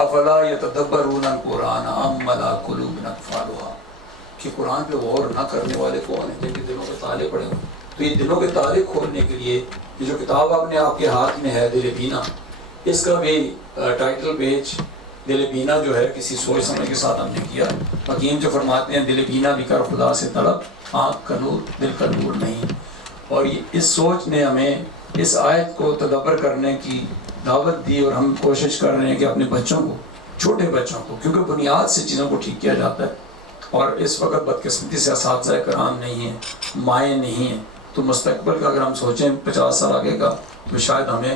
افلا یتدبرون القرآن ام علی قلوب اقفالها، کہ قرآن پہ غور نہ کرنے والے کون ہیں؟ جن کے دلوں کے تالے پڑے ہوئے. تو یہ دلوں کے تالے کھولنے کے لیے یہ جو کتاب آپ کے ہاتھ میں ہے دل بینا، اس کا بھی ٹائٹل پیج دل بینا جو ہے کسی سوچ سمجھ کے ساتھ ہم نے کیا. حکیم جو فرماتے ہیں دل بینا بھی کر خدا سے طلب، آنکھ کا نور دل کا نور نہیں. اور اس سوچ نے ہمیں اس آیت کو تدبر کرنے کی دعوت دی، اور ہم کوشش کر رہے ہیں کہ اپنے بچوں کو، چھوٹے بچوں کو، کیونکہ بنیاد سے چیزوں کو ٹھیک کیا جاتا ہے. اور اس وقت بدقسمتی سے اساتذہ کرام نہیں ہیں، مائیں نہیں ہیں، تو مستقبل کا اگر ہم سوچیں 50 سال آگے کا، تو شاید ہمیں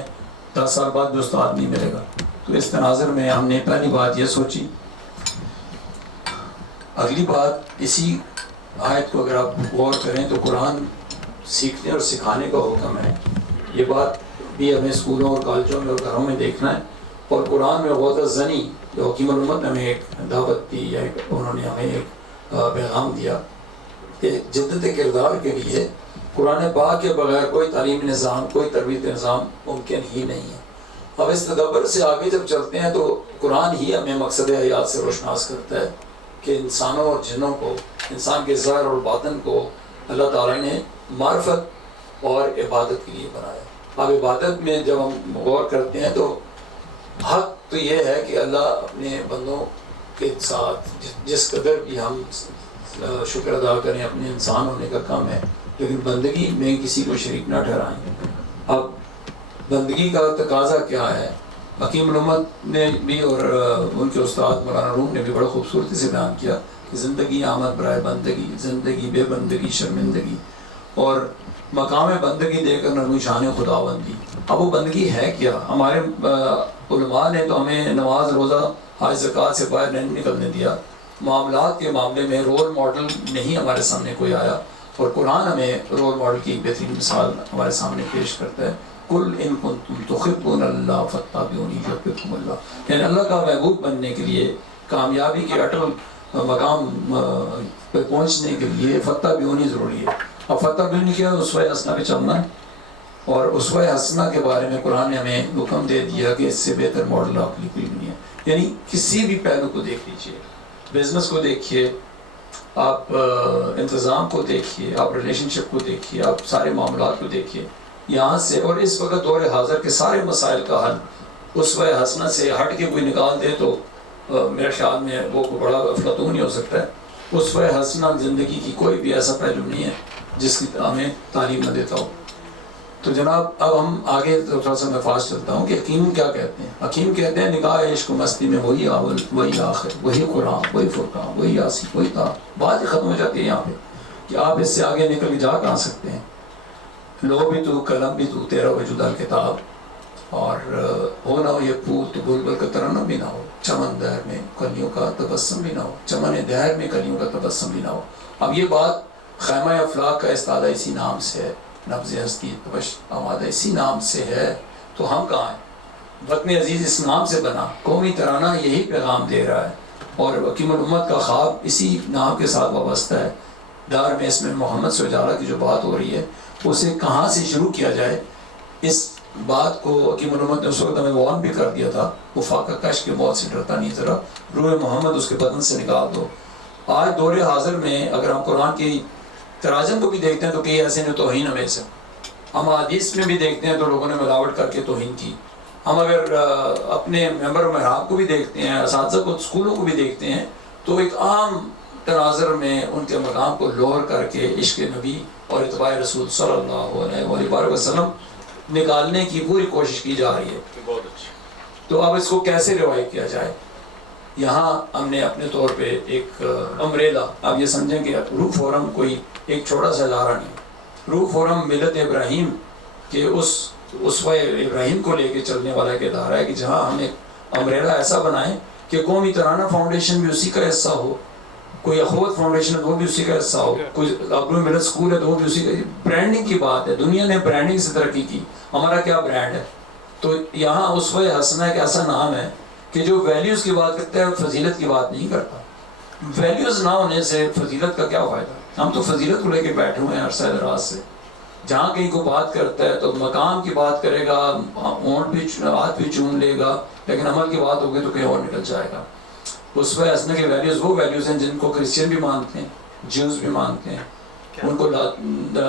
10 سال بعد بھی استاد نہیں ملے گا. تو اس تناظر میں ہم نے پہلی بات یہ سوچی. اگلی بات، اسی آیت کو اگر آپ غور کریں تو قرآن سیکھنے اور سکھانے کا حکم ہے. یہ بات بھی ہمیں اسکولوں اور کالجوں میں اور گھروں میں دیکھنا ہے. اور قرآن میں غوطہ زنی جو حکیم الامت نے ہمیں ایک دعوت دی، یا انہوں نے ہمیں ایک پیغام دیا کہ جدت کردار کے لیے قرآن پاک کے بغیر کوئی تعلیمی نظام، کوئی تربیتی نظام ممکن ہی نہیں ہے. اب اس تدبر سے آگے جب چلتے ہیں تو قرآن ہی ہمیں مقصد حیات سے روشناس کرتا ہے کہ انسانوں اور جنوں کو، انسان کے ظاہر اور باطن کو اللہ تعالیٰ نے معرفت اور عبادت کے لیے بنایا. اب عبادت میں جب ہم غور کرتے ہیں تو حق تو یہ ہے کہ اللہ اپنے بندوں کے ساتھ جس قدر بھی ہم شکر ادا کریں، اپنے انسان ہونے کا کم ہے، لیکن بندگی میں کسی کو شریک نہ ٹھہرائیں. اب بندگی کا تقاضا کیا ہے؟ حکیم الامت نے بھی اور ان کے استاد مولانا روم نے بھی بڑا خوبصورتی سے بیان کیا کہ زندگی آمد برائے بندگی، زندگی بے بندگی شرمندگی، اور مقام بندگی دے کر نرمی شان خداوندی. اب وہ بندگی ہے کیا؟ ہمارے علماء نے تو ہمیں نماز، روزہ، حج، زکوٰۃ سے باہر نہیں نکلنے دیا. معاملات کے معاملے میں رول ماڈل نہیں ہمارے سامنے کوئی آیا، اور قرآن ہمیں رول ماڈل کی بہترین مثال ہمارے سامنے پیش کرتا ہے. قل ان کنتم تحبون اللہ فاتبعونی یحببکم اللہ. یعنی اللہ کا محبوب بننے کے لیے، کامیابی کے اٹل مقام پہ پہنچنے کے لیے فاتبعونی ضروری ہے. اب فاتبعونی کیا ہے؟ اسوہ حسنہ پہ چلنا ہے. اور اسوہ حسنہ کے بارے میں قرآن نے ہمیں حکم دے دیا کہ اس سے بہتر ماڈل آپ کے لیے نہیں ہے. یعنی کسی بھی پہلو کو دیکھ لیجئے، بزنس کو دیکھیے، آپ انتظام کو دیکھیے، آپ ریلیشن شپ کو دیکھیے، آپ سارے معاملات کو دیکھیے یہاں سے. اور اس وقت دور حاضر کے سارے مسائل کا حل اسوہ حسنہ سے ہٹ کے کوئی نکال دے تو میرے خیال میں وہ بڑا افلاطون نہیں ہو سکتا ہے. اسوہ حسنہ زندگی کی کوئی بھی ایسا پہلو نہیں ہے جس کی ہمیں تعلیم نہ دیتا ہو. تو جناب اب ہم آگے تھوڑا سا میں فاسٹ چلتا ہوں کہ حکیم کیا کہتے ہیں. حکیم کہتے ہیں نگاہ عشق و مستی میں وہی اول وہی آخر، وہی قرآن، وہی فرقان، وہی یاسین، وہی تا. بات ہی ختم ہو جاتی ہے یہاں پہ کہ آپ اس سے آگے نکل کے جا کہاں سکتے ہیں. لو بھی تو، قلم بھی تو، تیرا وجود الکتاب. اور ہو نہ ہو یہ پھول تو بلبل کا ترنم بھی نہ ہو، چمن دہر میں کلیوں کا تبسم بھی نہ ہو، چمن دہر میں کلیوں کا تبسم بھی نہ ہو. اب یہ بات خیمہ افلاق کا استادہ اسی نام سے ہے، نبض ہستی تبش آمادہ اسی نام سے ہے. تو ہم کہاں ہیں؟ وطن عزیز اس نام سے بنا، قومی ترانہ یہی پیغام دے رہا ہے. اور حکیم الامت کا خواب اسی نام کے ساتھ وابستہ ہے. دار میں اس میں محمد سے اجالہ کی جو بات ہو رہی ہے اسے کہاں سے شروع کیا جائے. اس بات کو حکیم الامت نے اس وقت ہمیں وارن بھی کر دیا تھا، وفاقہ کش کے موت سے ڈرتا نہیں، ذرا روح محمد اس کے بدن سے نکال دو. آج دور حاضر میں اگر ہم قرآن کی تراجم کو بھی دیکھتے ہیں تو کئی ایسے نے توہین ہمیں سے، ہم حدیث میں بھی دیکھتے ہیں تو لوگوں نے ملاوٹ کر کے توہین کی. ہم اگر اپنے ممبر محراب کو بھی دیکھتے ہیں، اساتذہ کو، اسکولوں کو بھی دیکھتے ہیں تو ایک عام تناظر میں ان کے مقام کو لوہر کر کے عشق نبی اور اتباع رسول صلی اللہ علیہ وسلم نکالنے کی پوری کوشش کی جا رہی ہے. بہت اچھا. تو اب اس کو کیسے روایت کیا جائے؟ یہاں ہم نے اپنے طور پہ ایک امبریلا، آپ یہ سمجھیں کہ روح فورم کوئی ایک چھوٹا سا ادارہ نہیں. روح فورم ملت ابراہیم کے اسوہ ابراہیم کو لے کے چلنے والا ایک ادارہ ہے کہ جہاں ہم ایک امبریلا ایسا بنائیں کہ قومی ترانہ فاؤنڈیشن بھی اسی کا حصہ ہو، کوئی اخوت فاؤنڈیشن ہے وہ بھی اسی کا حصہ ہو، کوئی ابرو ملت اسکول ہے تو وہ بھی اسی کا. برانڈنگ کی بات ہے، دنیا نے برانڈنگ سے ترقی کی، ہمارا کیا برانڈ ہے؟ تو یہاں اسوہ حسنہ ایک ایسا نام ہے کہ جو ویلیوز کی بات کرتا ہے فضیلت کی بات نہیں کرتا. ویلیوز نہ ہونے سے فضیلت کا کیا فائدہ؟ ہم تو فضیلت کو لے کے بیٹھے ہوئے ہیں عرصہ دراز سے. جہاں کہیں کو بات کرتا ہے تو مقام کی بات کرے گا، اونٹ بھی ہاتھ بھی چوم لے گا، لیکن عمل کی بات ہوگی تو کہیں اور نکل جائے گا. اسوہ حسنہ کے ویلیوز وہ ویلیوز ہیں جن کو کرسچین بھی مانتے ہیں, جیوز بھی مانتے ہیں, ان کو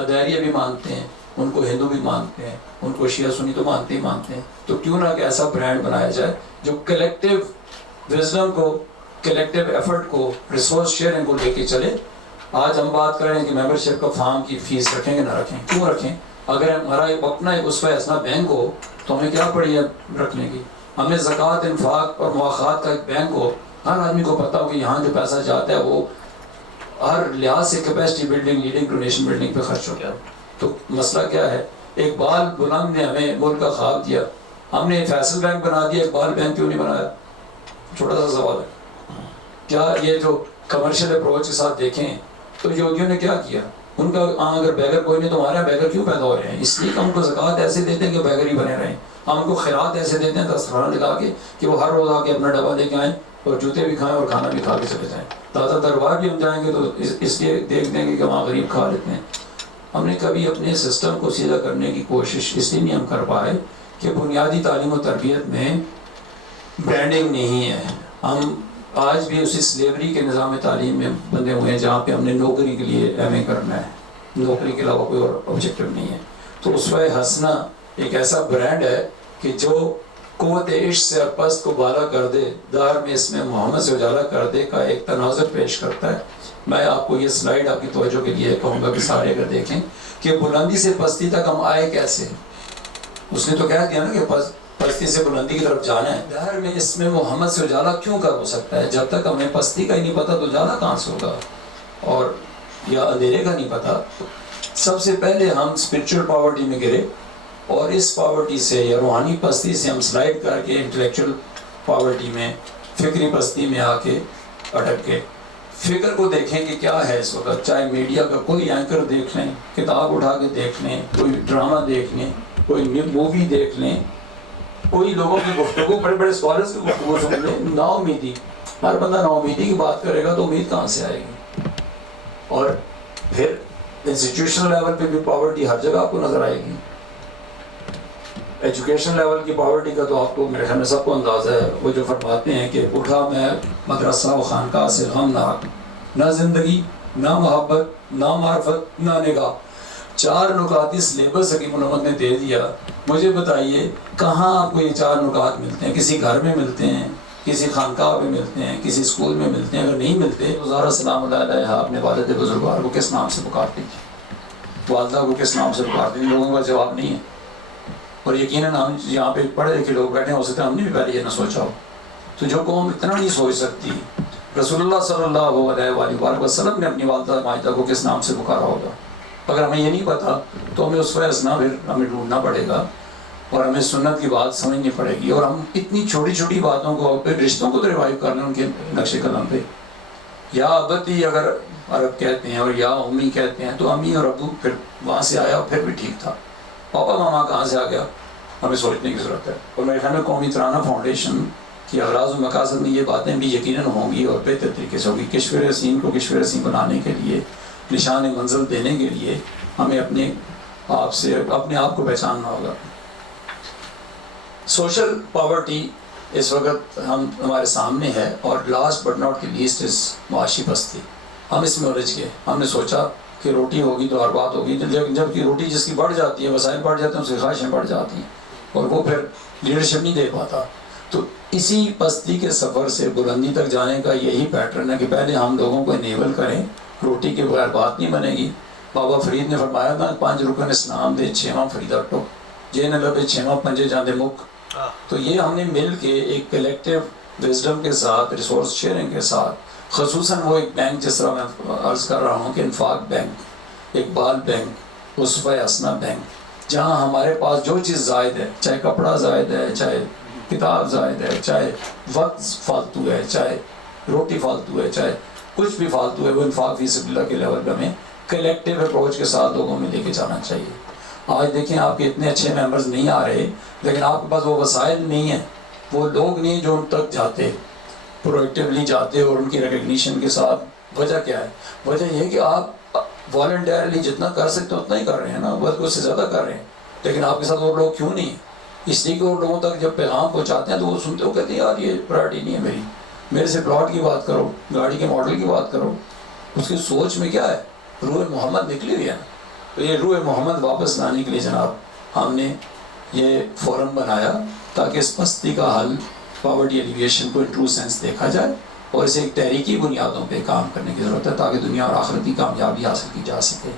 دائریہ بھی مانتے ہیں, ان کو ہندو بھی مانتے ہیں, ان کو شیعہ سنی تو مانتے ہیں. تو کیوں نہ کہ ایسا برانڈ بنایا جائے جو کلیکٹیو وزڈم کو, کلیکٹیو ایفرٹ کو, ریسورس شیئرنگ کو لے کے چلے. آج ہم بات کر رہے ہیں کہ ممبرشپ کا فارم کی فیس رکھیں گے نہ رکھیں, کیوں رکھیں؟ اگر ہمارا اپنا ایک اسوہ حسنہ بینک ہو تو ہمیں کیا پڑی ہے رکھنے کی. ہمیں زکوٰۃ, انفاق اور مواخات کا ایک بینک ہو, ہر آدمی کو پتہ ہو کہ یہاں جو پیسہ جاتا ہے وہ ہر لحاظ سے capacity building, leading to nation building پہ خرچ ہو گیا. تو مسئلہ کیا ہے؟ اقبال بلند نے ہمیں ملک کا خواب دیا, ہم نے فیصل بینک بنا دیا, اقبال بینک کیوں نہیں بنایا؟ چھوٹا سا سوال ہے. کیا یہ جو کمرشل اپروچ کے ساتھ دیکھیں تو یہودیوں نے کیا کیا؟ ان کا اگر بیگر کوئی نہیں تو ہمارے یہاں بیگر کیوں پیدا ہو رہے ہیں؟ اس لیے کہ ہم کو زکوٰۃ ایسے دیتے ہیں کہ بیگر ہی بنے رہیں. ہم ان کو خیرات ایسے دیتے ہیں دسترخوان لگا کے کہ وہ ہر روز آ کے اپنا ڈبہ لے کے آئیں اور جوتے بھی کھائیں اور کھانا بھی کھا کے چلے جائیں. دادا دربار بھی ہم جائیں گے تو اس لیے دیکھ دیں گے کہ وہاں غریب کھا لیتے ہیں. ہم نے کبھی اپنے سسٹم کو سیدھا کرنے کی کوشش اس لیے نہیں ہم کر پائے کہ بنیادی تعلیم و تربیت میں برانڈنگ نہیں ہے. ہم آج بھی اسی سلیوری کے نظام تعلیم میں بندے ہوئے ہیں جہاں پہ ہم نے نوکری کے لیے ایم اے کرنا ہے, نوکری کے علاوہ کوئی اور آبجیکٹو نہیں ہے. تو اسوہ حسنہ ایک ایسا برانڈ ہے کہ جو قوت عشق سے پست کو بالا کر دے, دار میں اس میں محمد سے اجالا کر دے کا ایک تناظر پیش کرتا ہے. میں آپ کو یہ سلائیڈ آپ کی توجہ کے لیے کہوں گا کہ سارے اگر دیکھیں کہ بلندی سے پستی تک ہم آئے کیسے. اس نے تو کہہ دیا نا کہ پستی سے بلندی کی طرف جانا ہے. دہر میں اس میں محمد سے اجالا کیوں کر ہو سکتا ہے؟ جب تک ہمیں پستی کا ہی نہیں پتا تو اجالا کہاں سے ہوگا, اور یا اندھیرے کا نہیں پتا. سب سے پہلے ہم اسپرچل پاورٹی میں گرے اور اس پاورٹی سے یا روحانی پستی سے ہم سلائڈ کر کے انٹلیکچوئل پاورٹی میں, فکری پستی میں آ کے اٹک گئے. فکر کو دیکھیں کہ کیا ہے اس وقت, چاہے میڈیا کا کوئی اینکر دیکھ لیں, کتاب اٹھا کے دیکھ لیں, کوئی ڈرامہ دیکھ لیں, کوئی مووی دیکھ لیں, کوئی لوگوں کی گفتگو, بڑے بڑے اسکالرس کی گفتگو سن لیں. نا امیدی, ہر بندہ نا امیدی کی بات کرے گا تو امید کہاں سے آئے گی؟ اور پھر انسٹیٹیوشنل لیول پہ بھی پاورٹی ہر جگہ آپ کو نظر آئے گی. ایجوکیشن لیول کی پاورٹی کا تو آپ کو میرے خیال میں سب کو اندازہ ہے. وہ جو فرماتے ہیں کہ اٹھا میں مدرسہ و خانقاہ سے غمناک, نہ زندگی, نہ محبت, نہ معرفت, نہ نگاہ. 4 نکاتی سلیبس حکیم الامت نے دے دیا. مجھے بتائیے کہاں آپ کو یہ 4 نکات ملتے ہیں؟ کسی گھر میں ملتے ہیں, کسی خانقاہ میں ملتے ہیں, کسی اسکول میں ملتے ہیں؟ اگر نہیں ملتے تو زہرا سلام اللہ علیہ اپنے والد بزرگوار کو کس نام سے پکارتی تھی, والدہ کو کس نام سے پکارتی تھی؟ لوگوں کا جواب نہیں ہے. اور یقیناً ہم یہاں پہ پڑھے لکھے لوگ بیٹھے ہو سکتے ہیں ہم نے بھی پہلے یہ نہ سوچا ہو. تو جو قوم اتنا نہیں سوچ سکتی, رسول اللہ صلی اللہ علیہ وآلہ وسلم نے اپنی والدہ ماجدہ کو کس نام سے پکارا ہوگا؟ اگر ہمیں یہ نہیں پتا تو ہمیں اسوہ حسنہ پھر ہمیں ڈھونڈنا پڑے گا اور ہمیں سنت کی بات سمجھنی پڑے گی. اور ہم اتنی چھوٹی چھوٹی باتوں کو, پھر رشتوں کو تو ریوائیو کرنا ان کے نقش قلم پہ. یا ابتی اگر عرب کہتے ہیں اور یا امی کہتے ہیں تو امی اور ابو پھر وہاں سے آیا, پھر بھی ٹھیک تھا. پاپا ماما کہاں سے آ گیا ہمیں سوچنے کی ضرورت ہے. اور میرے خیال میں قومی ترانہ فاؤنڈیشن کی اغراض و مقاصد میں یہ باتیں بھی یقیناً ہوں گی اور بہتر طریقے سے ہوگی. کشور حسین کو کشور حسین بنانے کے لیے, نشان منزل دینے کے لیے ہمیں اپنے آپ کو پہچاننا ہوگا. سوشل پاورٹی اس وقت ہمارے سامنے ہے, اور لاسٹ بٹ ناٹ کی لیسٹ از معاشی پستی. ہم اس میں الجھ گئے. ہم نے سوچا کہ روٹی ہوگی تو ہر بات ہوگی, جب کہ روٹی جس کی بڑھ جاتی ہے, وسائل بڑھ جاتے ہیں, اس کی خواہشیں بڑھ جاتی ہیں اور وہ پھر لیڈرشپ نہیں دے پاتا. تو اسی پستی کے سفر سے بلندی تک جانے کا یہی پیٹرن ہے کہ پہلے ہم لوگوں کو انیبل کریں. روٹی کے بغیر بات نہیں بنے گی. بابا فرید نے فرمایا تھا 5 رکن اسلام دے 6واں فریدا ٹو, جے نہ لبے 6واں پنجے جاندے مک. تو یہ ہم نے مل کے ایک کلیکٹیو وزڈم کے ساتھ, ریسورس شیئرنگ کے ساتھ, خصوصاً وہ ایک بینک جس طرح میں عرض کر رہا ہوں کہ انفاق بینک, اقبال بینک, اسوہ حسنہ بینک, جہاں ہمارے پاس جو چیز زائد ہے, چاہے کپڑا زائد ہے, چاہے کتاب زائد ہے, چاہے وقت فالتو ہے, چاہے روٹی فالتو ہے, چاہے کچھ بھی فالتو ہے, وہ انفاق فی سبیل اللہ کے لیول پہ ہمیں کلیکٹیو اپروچ کے ساتھ لوگوں میں لے کے جانا چاہیے. آج دیکھیں آپ کے اتنے اچھے ممبرز نہیں آ رہے, لیکن آپ کے پاس وہ وسائل نہیں ہیں, وہ لوگ نہیں جو ان تک جاتے, پرویکٹیولی جاتے اور ان کی ریکگنیشن کے ساتھ. وجہ کیا ہے؟ وجہ یہ کہ آپ والنٹیرلی جتنا کر سکتے اتنا ہی کر رہے ہیں نا, بلکہ اس سے زیادہ کر رہے ہیں, لیکن آپ کے ساتھ اور لوگ کیوں نہیں ہیں؟ اس لیے کہ وہ لوگوں تک جب پیغام پہنچاتے ہیں تو وہ سنتے ہو کہتے ہیں یار یہ پرائرٹی نہیں ہے میری، میرے سے پلاٹ کی بات کرو، گاڑی کے ماڈل کی بات کرو. اس کی سوچ میں کیا ہے؟ روح محمد نکلی ہوئی ہے نا. تو یہ روح محمد واپس لانے کے لیے جناب ہم نے یہ فورم بنایا تاکہ اس پستی کا حل، پاورٹی ایلیویشن کو ان ٹرو سینس دیکھا جائے، اور اسے ایک تحریکی بنیادوں پہ کام کرنے کی ضرورت ہے تاکہ دنیا اور آخرت کی کامیابی حاصل کی جا سکے.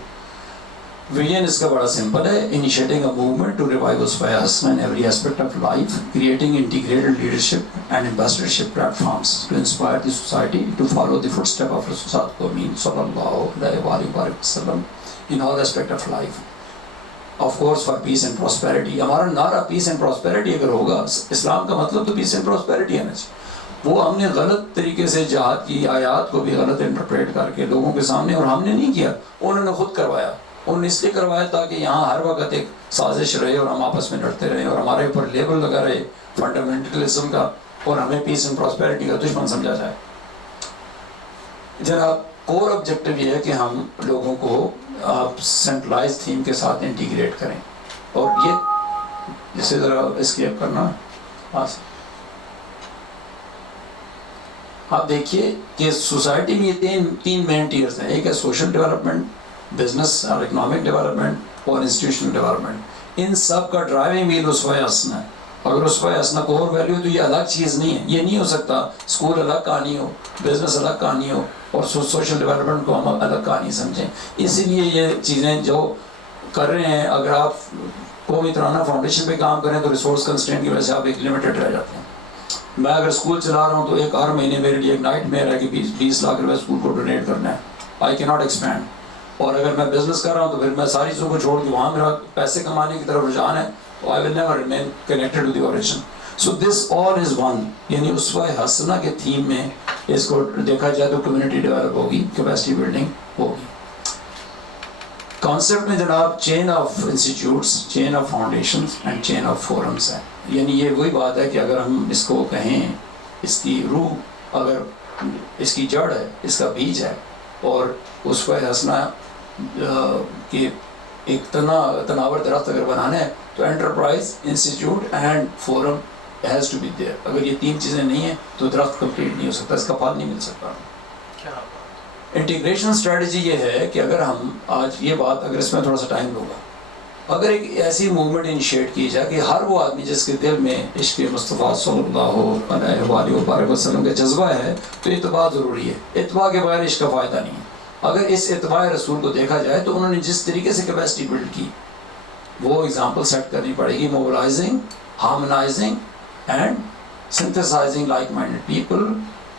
ویژن اس کا بڑا سمپل ہے: initiating a movement to revive اسوائے حسنہ in every aspect of life, creating integrated leadership and ambassadorship platforms to inspire the society to follow the footsteps of Rasul Amin sallallahu alaihi wasallam in all aspects of life. Of course for peace and prosperity. ہمارا نعرہ peace and prosperity اگر ہوگا، اسلام کا مطلب تو peace and prosperity ہے نا. وہ ہم نے غلط طریقے سے جہاد کی آیات کو بھی غلط انٹرپریٹ کر کے لوگوں کے سامنے، اور ہم نے نہیں کیا، انہوں نے خود کروایا. انہوں نے اس لیے کروایا تاکہ یہاں ہر وقت ایک سازش رہے اور ہم آپس میں لڑتے رہے اور ہمارے اوپر لیبل لگا رہے فنڈامنٹلزم کا، اور ہمیں پیس اینڈ پراسپیرٹی کا دشمن سمجھا جائے. جناب کور آبجیکٹو یہ ہے کہ ہم لوگوں کو سینٹرلائز تھیم کے ساتھ انٹیگریٹ کریں. اور یہ جسے ذرا اسکیپ کرنا، آپ دیکھیے کہ سوسائٹی میں یہ تین مین ٹیئرز ہیں. ایک ہے سوشل ڈیولپمنٹ، بزنس اور اکنامک ڈیولپمنٹ، اور انسٹیٹیوشنل ڈیولپمنٹ. ان سب کا ڈرائیونگ ویل اسوہ حسنہ ہے. اگر اسوہ حسنہ کور ویلیو تو یہ الگ چیز نہیں ہے. یہ نہیں ہو سکتا اسکول الگ کہانی ہو، بزنس الگ کہانی ہو، اور سوشل ڈیولپمنٹ کو ہم الگ کہانی سمجھیں. اسی لیے یہ چیزیں جو کر رہے ہیں، اگر آپ قومی ترانہ فاؤنڈیشن پہ کام کریں تو ریسورس کنسٹرینٹ کی وجہ سے آپ ایک لمیٹڈ رہ جاتے ہیں. میں اگر اسکول چلا رہا ہوں تو ایک ہر مہینے میرے لیے ایک نائٹ میئر ہے کہ 20 لاکھ روپے اسکول کو ڈونیٹ کرنا ہے. آئی کی ناٹ ایکسپینڈ. اور اگر میں بزنس کر رہا ہوں تو پھر میں ساری چیزوں کو چھوڑ کے وہاں میرا پیسے کمانے کی طرف رجحان ہے. I will never remain connected to the origin. So this all is one. یعنی اسوہ حسنہ کے تھیم میں اس کو دیکھا جائے تو کمیونٹی ڈیولپ ہوگی، کیپیسٹی بلڈنگ ہوگی. کانسیپٹ میں جناب chain of institutes, chain of foundations and chain of forums ہے. یعنی یہ وہی بات ہے کہ اگر ہم اس کو کہیں، اس کی روح اگر اس کی جڑ ہے، اس کا بیج ہے، اور اسوہ حسنہ کہ ایک تناور درخت اگر بنانا ہے تو enterprise, institute and forum has to be there. اگر یہ تین چیزیں نہیں ہیں تو درخت کمپلیٹ نہیں ہو سکتا، اس کا پھل نہیں مل سکتا. انٹیگریشن اسٹریٹجی یہ ہے کہ اگر ہم آج یہ بات، اگر اس میں تھوڑا سا ٹائم لوں گا، اگر ایک ایسی موومنٹ انیشیٹ کی جائے کہ ہر وہ آدمی جس کے دل میں عشق مصطفیٰ صلی اللہ علیہ وسلم کا جذبہ ہے تو اتباع ضروری ہے. اتباع کے بغیر عشق کا فائدہ نہیں ہے. اگر اس اتباع رسول کو دیکھا جائے تو انہوں نے جس طریقے سے کیپیسٹی بلڈ کی وہ ایگزامپل سیٹ کرنی پڑے گی. Mobilizing, harmonizing and synthesizing like minded people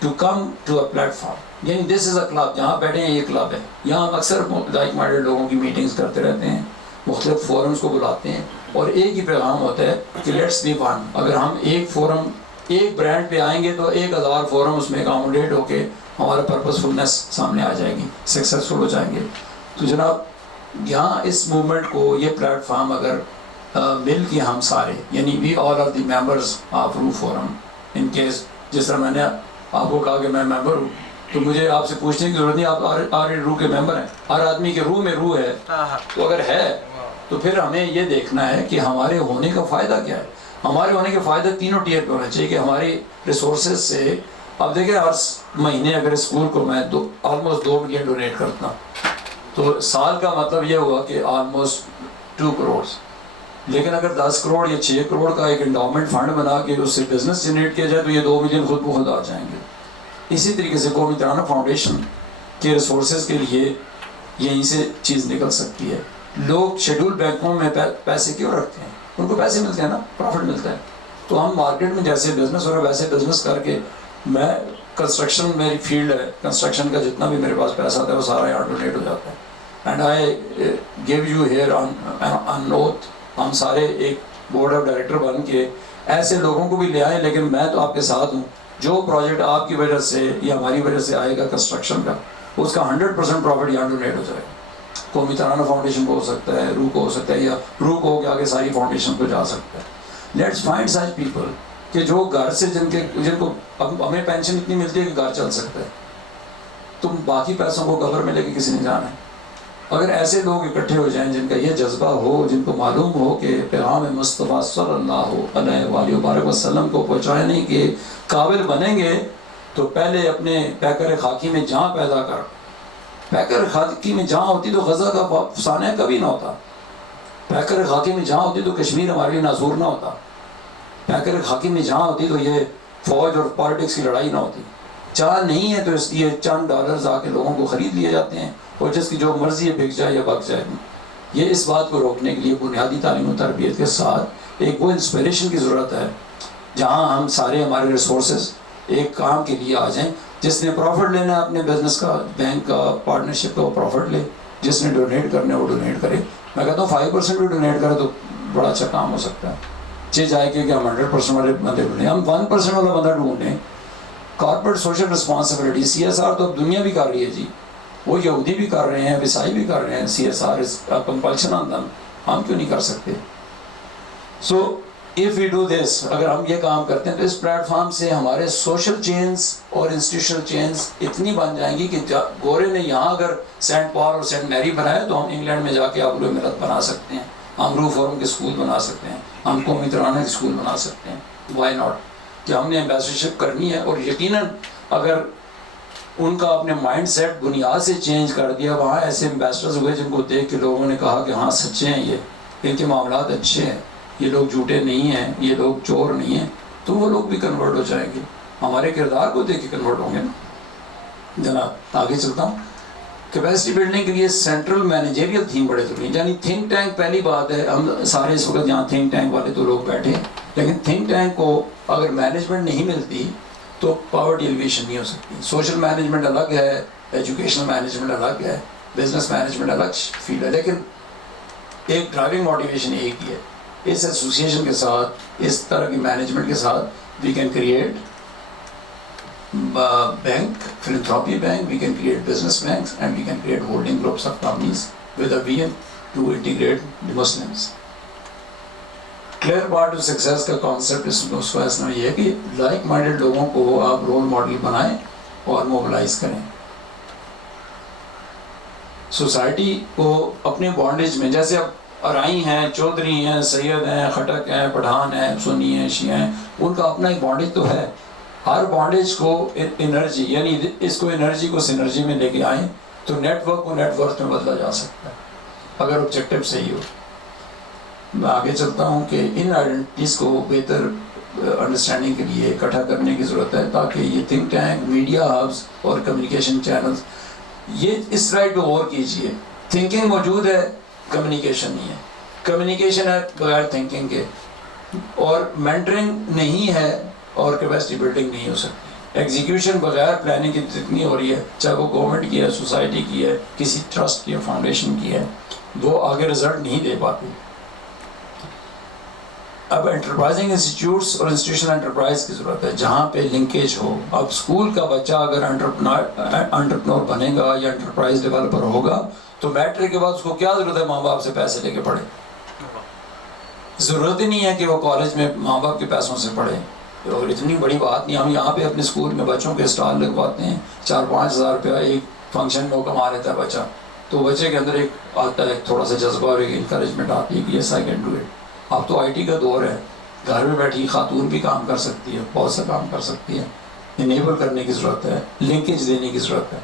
to come to a platform. یعنی دس از اے کلب، جہاں بیٹھے ہیں یہ کلب ہے. یہاں ہم اکثر لائک مائنڈیڈ لوگوں کی میٹنگز کرتے رہتے ہیں، مختلف فورمز کو بلاتے ہیں، اور ایک ہی پیغام ہوتا ہے کہ لیٹس بی ون. اگر ہم ایک فورم، ایک برانڈ پہ آئیں گے تو 1000 فورم اس میں اکاموڈیٹ ہو کے ہمارا پرپسفلنس سامنے آ جائے گی، سکسیزفل ہو جائیں گے. تو جناب یہاں اس موومنٹ کو یہ پلیٹ فارم اگر مل کے ہم سارے، یعنی وی آل آر دی ممبرز آف روح فورم، ان کیس جس طرح میں نے آپ کو کہا کہ میں ممبر ہوں تو مجھے آپ سے پوچھنے کی ضرورت نہیں، آپ آر روح کے ممبر ہیں. ہر آدمی کے روح میں روح ہے، تو اگر ہے تو پھر ہمیں یہ دیکھنا ہے کہ ہمارے ہونے کا فائدہ کیا ہے. ہمارے ہونے کے فائدہ تینوں ٹیئر پہ ہونا چاہیے کہ ہماری ریسورسز سے، اب دیکھیں ہر مہینے اگر اسکول کو میں آلموسٹ 2 ملین ڈونیٹ کرتا ہوں تو سال کا مطلب یہ ہوا کہ آلموسٹ 2 کروڑ. لیکن اگر 10 کروڑ یا 6 کروڑ کا ایک انڈاؤمنٹ فنڈ بنا کے اس سے بزنس جنریٹ کیا جائے تو یہ 2 ملین خود بخود آ جائیں گے. اسی طریقے سے قومی ترانہ فاؤنڈیشن کے ریسورسز کے لیے یہیں سے چیز نکل سکتی ہے. لوگ شیڈول بینکوں میں پیسے کیوں رکھتے ہیں؟ ان کو پیسے ملتے ہیں نا، پروفٹ ملتا ہے. تو ہم مارکیٹ میں جیسے بزنس ہو رہا ہے ویسے بزنس کر کے، میں کنسٹرکشن میری فیلڈ ہے، کنسٹرکشن کا جتنا بھی میرے پاس پیسہ آتا ہے وہ سارا یہاں ڈونیٹ ہو جاتا ہے. And I give you here on oath, ہم سارے ایک بورڈ آف ڈائریکٹر بن کے ایسے لوگوں کو بھی لے آئیں، لیکن میں تو آپ کے ساتھ ہوں. جو پروجیکٹ آپ کی وجہ سے یا ہماری وجہ سے آئے گا کنسٹرکشن کا، اس کا 100% پروفٹ یہاں ڈونیٹ ہو جائے گا. قومی ترانہ فاؤنڈیشن کو ہو سکتا ہے، روح کو ہو سکتا ہے، یا روح کو ہو کے آگے ساری فاؤنڈیشن کو جا سکتا ہے. لیٹس فائنڈ سچ پیپل کہ جو گھر سے جن کو ہمیں پینشن اتنی ملتی ہے کہ گھر چل سکتا ہے. تم باقی پیسوں کو قبر میں لے کے کسی نے جانا ہے؟ اگر ایسے لوگ اکٹھے ہو جائیں جن کا یہ جذبہ ہو، جن کو معلوم ہو کہ پیغام مصطفیٰ صلی اللہ علیہ وآلہ وبارک وسلم کو پہنچانے کے قابل بنیں گے، تو پہلے اپنے پیکر خاکی میں جان پیدا کر. پیکر خاکی میں جان ہوتی تو غزہ کا فسانہ کبھی نہ ہوتا. پیکر خاکی میں جان ہوتی تو کشمیر ہمارے لیے نازور نہ ہوتا. پیکر خاکی میں جان ہوتی تو یہ فوج اور پالیٹکس کی لڑائی نہ ہوتی. جان نہیں ہے تو اس لیے چند ڈالرز آ کے لوگوں کو خرید لیے جاتے ہیں اور جس کی جو مرضی ہے بک جائے یا بک جائے. یہ اس بات کو روکنے کے لیے بنیادی تعلیم و تربیت کے ساتھ ایک وہ انسپریشن کی ضرورت ہے جہاں ہم سارے ہمارے ریسورسز ایک کام کے لیے آ جائیں. جس نے پروفٹ لینا ہے اپنے بزنس کا، بینک کا، پارٹنرشپ کا، وہ پروفٹ لے. جس نے ڈونیٹ کرنا ہے وہ ڈونیٹ کرے. میں کہتا ہوں 5% بھی ڈونیٹ کرے تو بڑا اچھا کام ہو سکتا ہے. چاہے کہ ہم 100% والے بندے ڈھونڈیں، ہم 1% والا بندہ ڈھونڈیں. کارپوریٹ سوشل رسپانسبلٹی CSR تو اب دنیا بھی کر رہی ہے جی. وہ یہودی بھی کر رہے ہیں، عیسائی بھی کر رہے ہیں. CSR از کمپلشن آن دم. ہم کیوں نہیں کر سکتے؟ سو if we do this، اگر ہم یہ کام کرتے ہیں تو اس پلیٹ فارم سے ہمارے سوشل چینز اور انسٹیٹیوشنل چینز اتنی بن جائیں گی کہ گورے نے یہاں اگر سینٹ پال اور سینٹ میری بنایا تو ہم انگلینڈ میں جا کے ابرو ملت بنا سکتے ہیں، ہم رو فورم کے اسکول بنا سکتے ہیں، ہم قومی ترانہ کے اسکول بنا سکتے ہیں. Why not? کہ ہم نے ایمبیسڈرشپ کرنی ہے. اور یقیناً اگر ان کا اپنے مائنڈ سیٹ بنیاد سے چینج کر دیا، وہاں ایسے ایمبیسڈرز ہوئے جن کو دیکھ کے لوگوں نے کہا کہ ہاں سچے ہیں، یہ ان کے معاملات اچھے ہیں، یہ لوگ جھوٹے نہیں ہیں، یہ لوگ چور نہیں ہیں، تو وہ لوگ بھی کنورٹ ہو جائیں گے. ہمارے کردار کو دیکھ کے کنورٹ ہوں گے نا. جناب آگے چلتا ہوں. کیپیسٹی بلڈنگ کے لیے سینٹرل مینیجریل تھیم بڑے ضروری ہیں. یعنی تھنک ٹینک پہلی بات ہے. ہم سارے اس وقت یہاں تھنک ٹینک والے تو لوگ بیٹھے ہیں، لیکن تھنک ٹینک کو اگر مینجمنٹ نہیں ملتی تو پاورٹی ایلیویشن نہیں ہو سکتی. سوشل مینجمنٹ الگ ہے، ایجوکیشنل مینجمنٹ الگ ہے، بزنس مینجمنٹ الگ فیلڈ ہے، لیکن ایک ڈرائیونگ موٹیویشن ایک ہی ہے. اس ایسوسیشن کے ساتھ، اس طرح کی مینجمنٹ کے ساتھ we can create bank, philanthropy bank, we can create business banks and we can create holding groups of companies with a vision to integrate the Muslims. Clear path to success کا کانسیپٹ اس کو ایسا یہ ہے کہ لائک مائنڈیڈ لوگوں کو آپ رول ماڈل بنائیں اور موبلائز کریں. سوسائٹی کو اپنے بانڈیج میں، جیسے اب ارائی ہیں، چودھری ہیں، سید ہیں، خٹک ہیں، پٹھان ہیں، سنی ہیں، شیعہ ہیں، ان کا اپنا ایک بانڈیج تو ہے. ہر بانڈیج کو انرجی، یعنی اس کو انرجی کو سینرجی میں لے کے آئیں تو نیٹ ورک کو نیٹ ورک میں بدلا جا سکتا ہے اگر آبجیکٹیو صحیح ہو. میں آگے چلتا ہوں کہ ان آئیڈینٹیز کو بہتر انڈرسٹینڈنگ کے لیے اکٹھا کرنے کی ضرورت ہے تاکہ یہ تھنک ٹینک، میڈیا ہبز اور کمیونیکیشن چینلز، یہ اس رائٹ پہ غور کیجیے. تھنکنگ موجود ہے، کمیونیکیشن نہیں ہے. کمیونیکیشن ہے بغیر تھنکنگ کے، اور مینٹرنگ نہیں ہے اور کیپیسٹی بلڈنگ نہیں ہو سکتی. ایگزیکیوشن بغیر پلاننگ کی جتنی ہو رہی ہے، چاہے وہ گورنمنٹ کی ہے، سوسائٹی کی ہے، کسی ٹرسٹ کی ہے، فاؤنڈیشن کی ہے، وہ آگے رزلٹ نہیں دے پاتی. اب انٹرپرائزنگ انسٹیٹیوٹس اور انسٹیٹیوشنل انٹرپرائز کی ضرورت ہے جہاں پہ لنکیج ہو. اب اسکول کا بچہ اگر انٹرپرنور بنے گا یا انٹرپرائز ڈیولپر ہوگا تو میٹرک کے بعد اس کو کیا ضرورت ہے ماں باپ سے پیسے لے کے پڑھے؟ ضرورت ہی نہیں ہے کہ وہ کالج میں ماں باپ کے پیسوں سے پڑھے. اور اتنی بڑی بات نہیں. ہم یہاں پہ اپنے اسکول میں بچوں کے اسٹال لگواتے ہیں، 4-5 ہزار روپیہ ایک فنکشن میں وہ کما لیتا ہے بچہ. تو بچے کے اندر ایک آتا ہے تھوڑا سا جذبہ اور ایک انکریجمنٹ آتی ہے کہ یس آئی کین ڈو اٹ. اب تو آئی ٹی کا دور ہے، گھر میں بیٹھی خاتون بھی کام کر سکتی ہے، بہت سا کام کر سکتی ہے. انیبل کرنے کی ضرورت ہے، لنکیج دینے کی ضرورت ہے،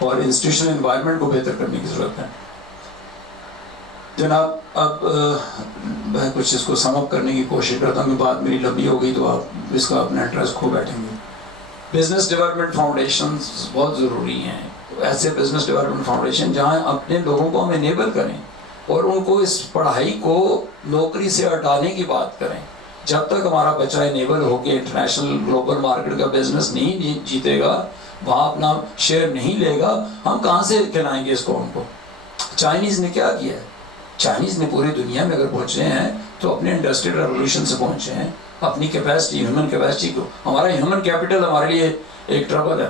اور انسٹیٹیوشنل انوائرمنٹ کو بہتر کرنے کی ضرورت ہے. جناب اب میں کچھ اس کو سم اپ کرنے کی کوشش کرتا ہوں کہ بات میری لمبی ہو گئی تو آپ اس کا اپنا انٹرسٹ کھو بیٹھیں گے. بزنس ڈیولپمنٹ فاؤنڈیشنز بہت ضروری ہیں. ایسے بزنس ڈیولپمنٹ فاؤنڈیشن جہاں اپنے لوگوں کو ہم انیبل کریں اور ان کو اس پڑھائی کو نوکری سے ہٹانے کی بات کریں. جب تک ہمارا بچہ انیبل ہو کے انٹرنیشنل گلوبل مارکیٹ کا بزنس نہیں جیتے گا، وہاں اپنا شیئر نہیں لے گا، ہم کہاں سے کھلائیں گے اس قوم کو؟ چائنیز نے کیا کیا ہے؟ چائنیز نے پوری دنیا میں اگر پہنچے ہیں تو اپنے انڈسٹریل ریولوشن سے پہنچے ہیں. اپنی کیپیسٹی، ہیومن کیپیسٹی کو، ہمارا ہیومن کیپٹل ہمارے لیے ایک ٹربل ہے.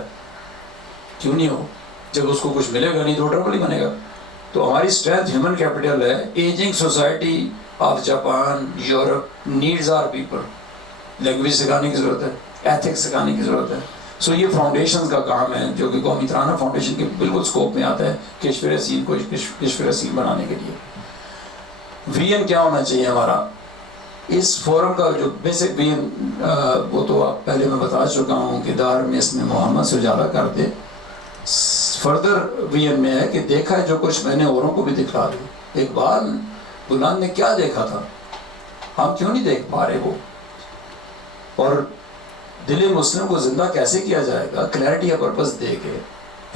کیوں نہیں ہو؟ جب اس کو کچھ ملے گا نہیں تو ٹربل ہی بنے گا. تو ہماری اسٹرینتھ ہیومن کیپٹل ہے. Ageing society of Japan, Europe needs our people. Language سکھانے کی ضرورت ہے، ایتھکس سکھانے کی ضرورت ہے. سو یہ فاؤنڈیشن کا کام ہے جو کہ قومی ترانہ فاؤنڈیشن کے بالکل سکوپ میں آتا ہے کشف رسین کو کشف رسین بنانے کے لیے. وی این کیا ہونا چاہیے ہمارا اس فورم کا جو بیسک وی این وہ تو آپ پہلے میں بتا چکا ہوں کہ دار میں اس میں محمد سے اجالا کر دے. فردر وی این میں ہے کہ دیکھا ہے جو کچھ میں نے اوروں کو بھی دکھا دے. اقبال بلند نے کیا دیکھا تھا ہم کیوں نہیں دیکھ پا رہے وہ, اور دل مسلم کو زندہ کیسے کیا جائے گا کلیئرٹی یا پرپس دے کے.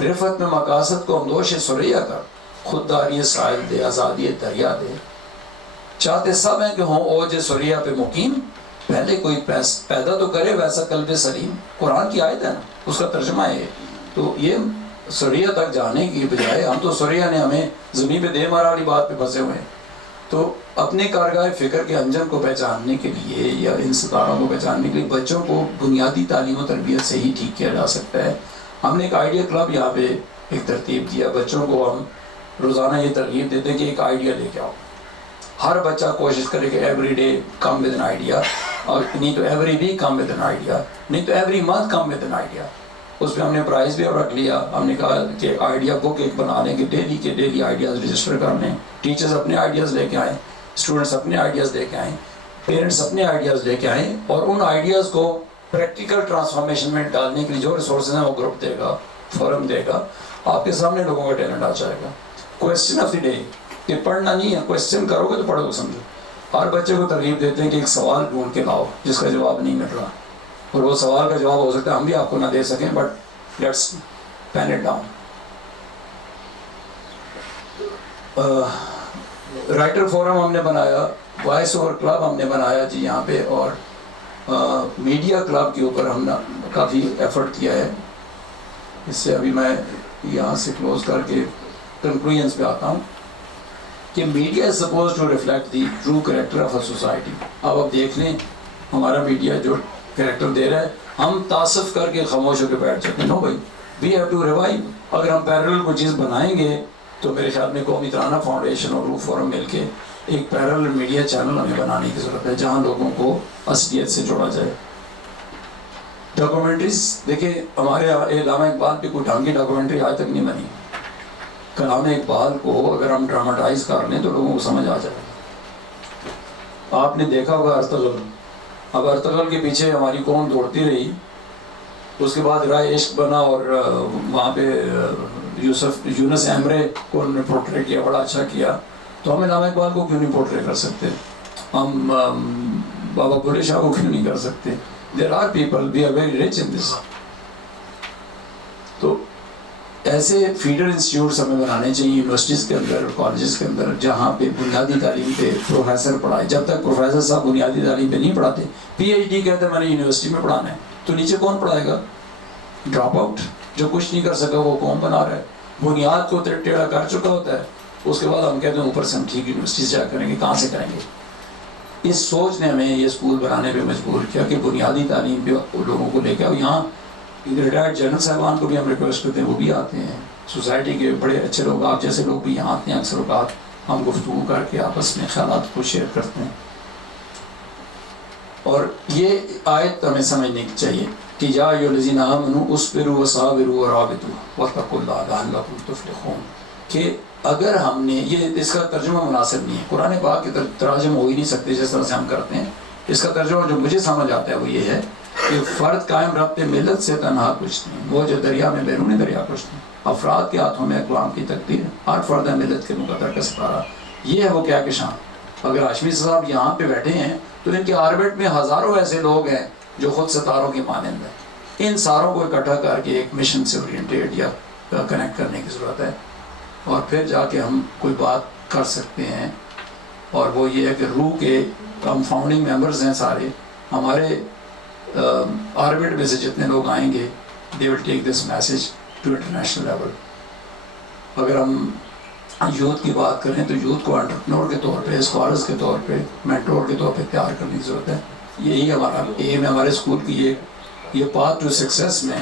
رفت میں مقاصد کو ہمدوش سریا کر خودداری سائل دے آزادی دریا دے. چاہتے سب ہیں کہ ہوں اوج سریا پہ مقیم, پہلے کوئی پیدا تو کرے ویسا قلب سلیم. قرآن کی آیت ہے نا, اس کا ترجمہ ہے. تو یہ سریا تک جانے کی بجائے ہم تو سریا نے ہمیں زمین پہ دے مارا والی بات پہ پھنسے ہوئے ہیں. تو اپنے کارگاہ فکر کے انجم کو پہچاننے کے لیے یا ان ستاروں کو پہچاننے کے لیے بچوں کو بنیادی تعلیم و تربیت سے ہی ٹھیک کیا جا سکتا ہے. ہم نے ایک آئیڈیا کلب یہاں پہ ایک ترتیب دیا. بچوں کو ہم روزانہ یہ ترغیب دیتے ہیں کہ ایک آئیڈیا لے کے آؤ. ہر بچہ کوشش کرے کہ every day come with an idea, اور نہیں تو every week come with an idea, نہیں تو every month come with an idea. اس پہ ہم نے پرائز بھی رکھ لیا. ہم نے کہا کہ آئیڈیا بک ایک بنا لیں کہ ڈیلی آئیڈیاز رجسٹر کر لیں. ٹیچرز اپنے آئیڈیاز لے کے آئیں, اسٹوڈنٹس اپنے آئیڈیاز لے کے آئیں, پیرنٹس اپنے آئیڈیاز لے کے آئیں, اور ان آئیڈیاز کو پریکٹیکل ٹرانسفارمیشن میں ڈالنے کے لیے جو ریسورسز ہیں وہ گروپ دے گا, فورم دے گا. آپ کے سامنے لوگوں کا ٹیلنٹ آ جائے گا. کویسچن آف دی ڈے کہ پڑھنا نہیں ہے, کویسچن کرو گے تو پڑھو گے سمجھو. ہر بچے کو ترغیب دیتے ہیں کہ ایک سوال ڈھونڈ کے لاؤ جس کا جواب نہیں مل رہا, اور وہ سوال کا جواب ہو سکتا ہے ہم بھی آپ کو نہ دے سکیں, but let's pen it down. Writer forum ہم نے بنایا, وائس اوور کلب ہم نے بنایا جی یہاں پہ, اور میڈیا کلب کے اوپر ہم نے کافی ایفرٹ کیا ہے. اس سے ابھی میں یہاں سے کلوز کر کے کنکلوژنس پہ آتا ہوں کہ media is supposed to reflect the true character of a society. اب دیکھ لیں ہمارا میڈیا جو کریکٹر دے رہا ہے, ہم تعصف کر کے خاموش ہو کے بیٹھ جاتے ہیں. نو بھائی, وی ہیو ٹو ریوائو. اگر ہم پیرل کوئی چیز بنائیں گے تو میرے خیال میں قومی ترانہ فاؤنڈیشن اور روح فورم مل کے ایک پیرل میڈیا چینل ہمیں بنانے کی ضرورت ہے جہاں لوگوں کو اصلیت سے جوڑا جائے. ڈاکومنٹریز دیکھیں, ہمارے علامہ اقبال پہ کوئی ڈھنگ کی ڈاکومنٹری آج تک نہیں بنی. کلام اقبال کو اگر ہم ڈراماٹائز کر لیں تو لوگوں کو سمجھ آ جائے گا. آپ نے دیکھا ہوگا ارطغرل, اب ارطغرل کے پیچھے ہماری قوم دوڑتی رہی, اس کے بعد رائے عشق بنا, اور وہاں پہ یونس ایمرے کو انہوں نے پورٹرے کیا, بڑا اچھا کیا. تو ہم علامہ اقبال کو کیوں نہیں پورٹرے کر سکتے؟ ہم بابا بلے شاہ کو کیوں نہیں کر سکتے؟ There are people, we are very rich in this. تو ایسے فیڈر انسٹیٹیوٹس ہمیں بنانے چاہیے یونیورسٹیز کے اندر اور کالجز کے اندر, جہاں پہ بنیادی تعلیم پہ پروفیسر پڑھائے. جب تک پروفیسر صاحب بنیادی تعلیم پہ نہیں پڑھاتے, پی ایچ ڈی کہتے ہیں میں نے یونیورسٹی میں پڑھانا ہے, تو نیچے کون پڑھائے گا؟ ڈراپ آؤٹ, جو کچھ نہیں کر سکا وہ قوم بنا رہا ہے. بنیاد کو ٹیڑھا کر چکا ہوتا ہے, اس کے بعد ہم کہتے ہیں اوپر سے ہم ٹھیک یونیورسٹی سے جا کریں گے. کہاں سے کریں گے؟ اس سوچ نے ہمیں یہ اسکول بنانے پہ مجبور کیا کہ بنیادی تعلیم پہ لوگوں کو لے کے. اور یہاں ریٹائرڈ جنرل صاحبان کو بھی ہم ریکویسٹ کرتے ہیں, وہ بھی آتے ہیں. سوسائٹی کے بڑے اچھے لوگ, آپ جیسے لوگ بھی یہاں آتے ہیں. اکثر اوقات ہم گفتگو کر کے آپس میں خیالات کو شیئر کرتے ہیں. اور یہ آیت ہمیں سمجھنے کی چاہیے کہ یا ایھا الذین آمنوا اصبروا وصابروا ورابطوا واتقوا اللہ لعلکم تفلحون. کہ اگر ہم نے یہ, اس کا ترجمہ مناسب نہیں ہے, قرآن پاک کے تراجم ہو ہی نہیں سکتے جس طرح سے ہم کرتے ہیں. اس کا ترجمہ جو مجھے سمجھ آتا ہے وہ یہ ہے کہ فرد قائم ربط ملت سے تنہا کچھ نہیں, وہ جو دریا میں بیرون دریا کچھ نہیں. افراد کے ہاتھوں میں اقوام کی تقدیر, ہر فرد ملت کے مقدر کا ستارہ. یہ ہے وہ کیا کہ شان. اگر ہاشمی صاحب یہاں پہ بیٹھے ہیں تو ان کے آربٹ میں ہزاروں ایسے لوگ ہیں جو خود ستاروں کے مانند ہیں. ان ساروں کو اکٹھا کر کے ایک مشن سے اورینٹیڈ یا کنیکٹ کرنے کی ضرورت ہے, اور پھر جا کے ہم کوئی بات کر سکتے ہیں. اور وہ یہ ہے کہ روح کے ہم فاؤنڈنگ ممبرز ہیں سارے. ہمارے آربٹ میں سے جتنے لوگ آئیں گے they will take this message to international level. اگر ہم یوتھ کی بات کریں تو یوتھ کو انٹرپرینور کے طور پہ, اسکالرز کے طور پہ, مینٹور کے طور پہ تیار کرنے کی ضرورت ہے. یہی ہمارا ایم ہے ہمارے اسکول کی. یہ پاتھ ٹو سکسیس میں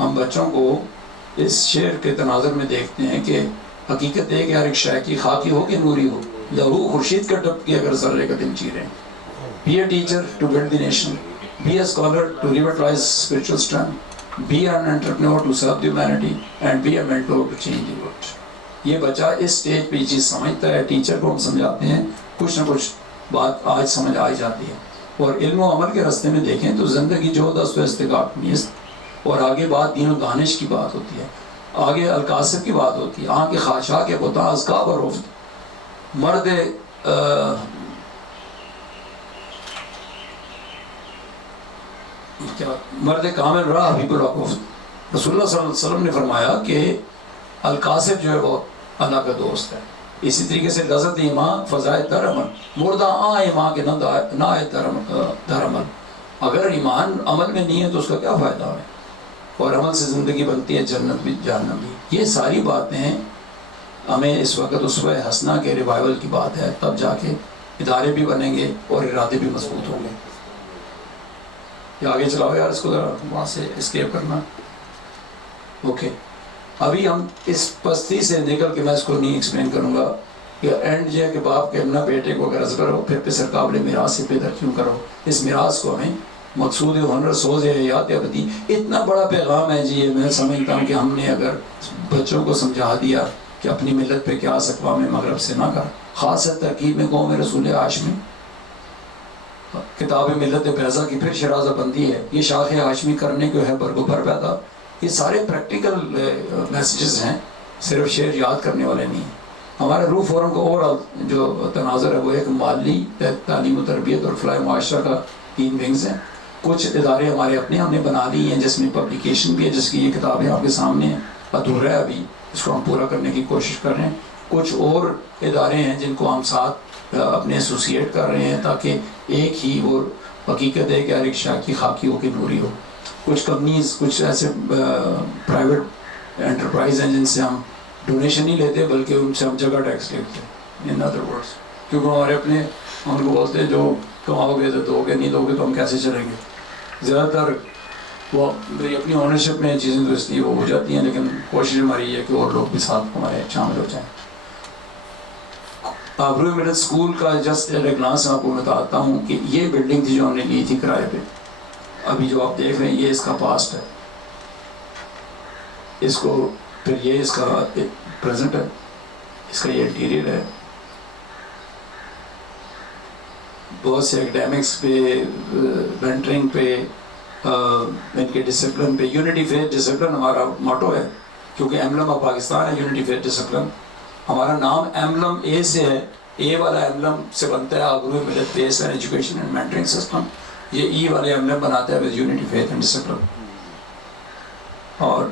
ہم بچوں کو اس شعر کے تناظر میں دیکھتے ہیں کہ حقیقت ہے کہ ہر ایک شے کی خاکی ہو کہ نوری ہو, لہو خورشید کا ٹپ کی اگر ذرے کا دن چیریں. Be a teacher to build the nation, be a scholar to revitalize spiritual strength, be an entrepreneur to serve the humanity and be a mentor to change the world. یہ بچہ اس سٹیج پہ یہ چیز سمجھتا ہے, ٹیچر کو ہم سمجھاتے ہیں, کچھ نہ کچھ بات آج سمجھ آ جاتی ہے. اور علم و عمل کے راستے میں دیکھیں تو زندگی جو دست و استقاق نیست, اور آگے بات دین و دانش کی بات ہوتی ہے, آگے القاصب کی بات ہوتی ہے, آنکھ خاشا کے بتا ازکاب اور رفت, مرد کامل راہ حبیب العقوف. رسول اللہ صلی اللہ علیہ وسلم نے فرمایا کہ القاصب جو ہے وہ اللہ کا دوست ہے. اسی طریقے سے لذت ایمان فضائے در عمل, مردہ ایمان کے نہ آئے در عمل. اگر ایمان عمل میں نہیں ہے تو اس کا کیا فائدہ ہے؟ اور عمل سے زندگی بنتی ہے, جنت بھی جہنم بھی. یہ ساری باتیں ہمیں اس وقت اسوہ حسنہ کے ریوائول کی بات ہے, تب جا کے ادارے بھی بنیں گے اور ارادے بھی مضبوط ہوں گے. یہ آگے چلاؤ یار, اس کو ذرا وہاں سے اسکیپ کرنا. اوکے, ابھی ہم اس پستی سے نکل کے, میں اس کو نہیں ایکسپلین کروں گا کہ اینڈ یہ ہے کہ باپ کے اپنا بیٹے کو غرض کرو, پھر پسر قابل میراث سے پیدا کیوں کرو. اس میراث کو ہمیں مقصود ہنر سوز حیات ابدی, اتنا بڑا پیغام ہے جی. یہ میں سمجھتا ہوں کہ ہم نے اگر بچوں کو سمجھا دیا کہ اپنی ملت پہ کیا اقوام مغرب سے نہ کر, خاص ترکیب میں قوم رسول ہاشمی, کتاب ملت بیضا کی پھر شرازہ بندی ہے, یہ شاخ ہاشمی کرنے کو ہے برگوبر پیدا. یہ سارے پریکٹیکل میسیجز ہیں, صرف شعر یاد کرنے والے نہیں ہیں. ہمارے روح فورم کا اوور جو تناظر ہے وہ ایک مالی, تعلیم و تربیت اور فلاح معاشرہ کا 3 ونگز ہیں. کچھ ادارے ہمارے اپنے ہم نے بنا لی ہیں جس میں پبلیکیشن بھی ہے, جس کی یہ کتابیں آپ کے سامنے ہیں, ادھورا ہے ابھی, اس کو ہم پورا کرنے کی کوشش کر رہے ہیں. کچھ اور ادارے ہیں جن کو ہم ساتھ اپنے ایسوسیٹ کر رہے ہیں تاکہ ایک ہی وہ حقیقت ہے کہ ہر ایک شاہ کی خاکی ہو کہ نوری ہو. کچھ کمپنیز, کچھ ایسے پرائیویٹ انٹرپرائز ہیں جن سے ہم ڈونیشن نہیں لیتے بلکہ ان سے ہم جگہ ٹیکس لیتے ہیں. ان ادر ورڈس, کیونکہ ہمارے اپنے ان کو بولتے ہیں جو کماؤ گے تو دو گے, نہیں دو گے تو ہم کیسے چلیں گے. زیادہ تر وہ میری اپنی اونرشپ میں چیزیں تو اس لیے وہ ہو جاتی ہیں, لیکن کوشش ہماری ہے کہ اور لوگ بھی ساتھ ہمارے شامل ہو جائیں. آبروئے ملت اسکول کا جسٹ ایک گلانس آپ کو بتاتا ہوں کہ یہ بلڈنگ تھی جو ہم نے لی تھی کرائے پہ. ابھی جو آپ دیکھ رہے ہیں یہ اس کا پاسٹ ہے, اس کو پھر یہ اس کا پریزنٹ ہے, اس کا یہ انٹیریئر ہے. بہت سے اکیڈیمکس پہ, مینٹرنگ پہ, ان کے ڈسپلن پہ. یونٹی فیتھ ڈسپلن ہمارا موٹو ہے, کیونکہ ایمبلم آف پاکستان ہے یونٹی فیتھ ڈسپلن. ہمارا نام ایمبلم اے سے ہے, اے والا ایمبلم سے بنتا ہے آبروئے ملت base and education and mentoring system. یہ ای والے ایمبلم بناتا ہے with unity faith and discipline. اور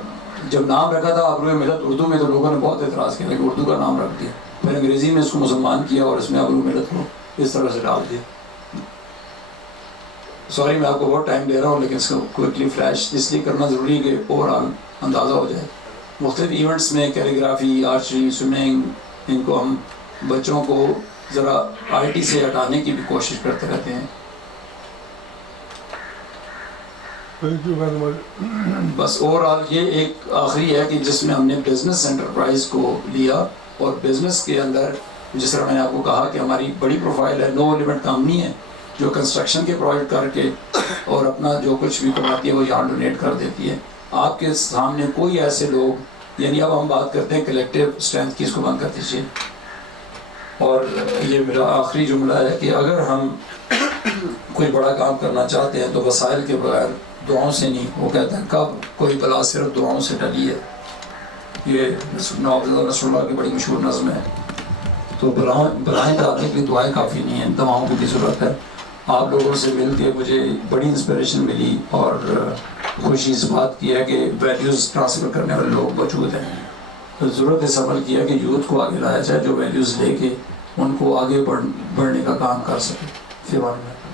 جب نام رکھا تھا آبروئے ملت اردو میں تو لوگوں نے بہت اعتراض کیا کہ اردو کا نام رکھ دیا, پھر انگریزی میں اس کو مسلمان کیا اور اس میں آبروئے ملت کو اس طرح سے ڈال دیا. سوری میں آپ کو بہت ٹائم دے رہا ہوں, لیکن اس کو کوئکلی فلیش اس لیے کرنا ضروری ہے کہ اوور آل اندازہ ہو جائے. مختلف ایونٹس میں کیلیگرافی, آرچری, سوئمنگ, ان کو ہم بچوں کو ذرا آئی ٹی سے ہٹانے کی بھی کوشش کرتے رہتے ہیں. بس اوور آل یہ ایک آخری ہے کہ جس میں ہم نے بزنس انٹرپرائز کو لیا, اور بزنس کے اندر جس طرح میں نے آپ کو کہا کہ ہماری بڑی پروفائل ہے, نو لیمٹ کمپنی ہے جو کنسٹرکشن کے پروجیکٹ کر کے اور اپنا جو کچھ بھی کماتی ہے وہ یہاں ڈونیٹ کر دیتی ہے. آپ کے سامنے کوئی ایسے لوگ, یعنی اب ہم بات کرتے ہیں کلیکٹیو اسٹرینتھ کی, اس کو بند کر دیجیے. اور یہ میرا آخری جملہ ہے کہ اگر ہم کوئی بڑا کام کرنا چاہتے ہیں تو وسائل کے بغیر, دعاؤں سے نہیں. وہ کہتے ہیں کب کوئی بلا صرف دعاؤں سے ٹلی ہے, یہ نصر اللہ کی بڑی مشہور نظم ہے. تو بلائیں جانے کے لیے دعائیں کافی نہیں ہیں, دعاؤں کی ضرورت ہے. آپ لوگوں سے مل کے مجھے بڑی انسپریشن ملی, اور خوشی اس بات کی ہے کہ ویلیوز ٹرانسفر کرنے والے لوگ موجود ہیں. تو ضرورت اس عمل کی ہے کہ یوتھ کو آگے لایا جائے جو ویلیوز لے کے ان کو آگے بڑھنے کا کام کر سکے. فی امان اللہ.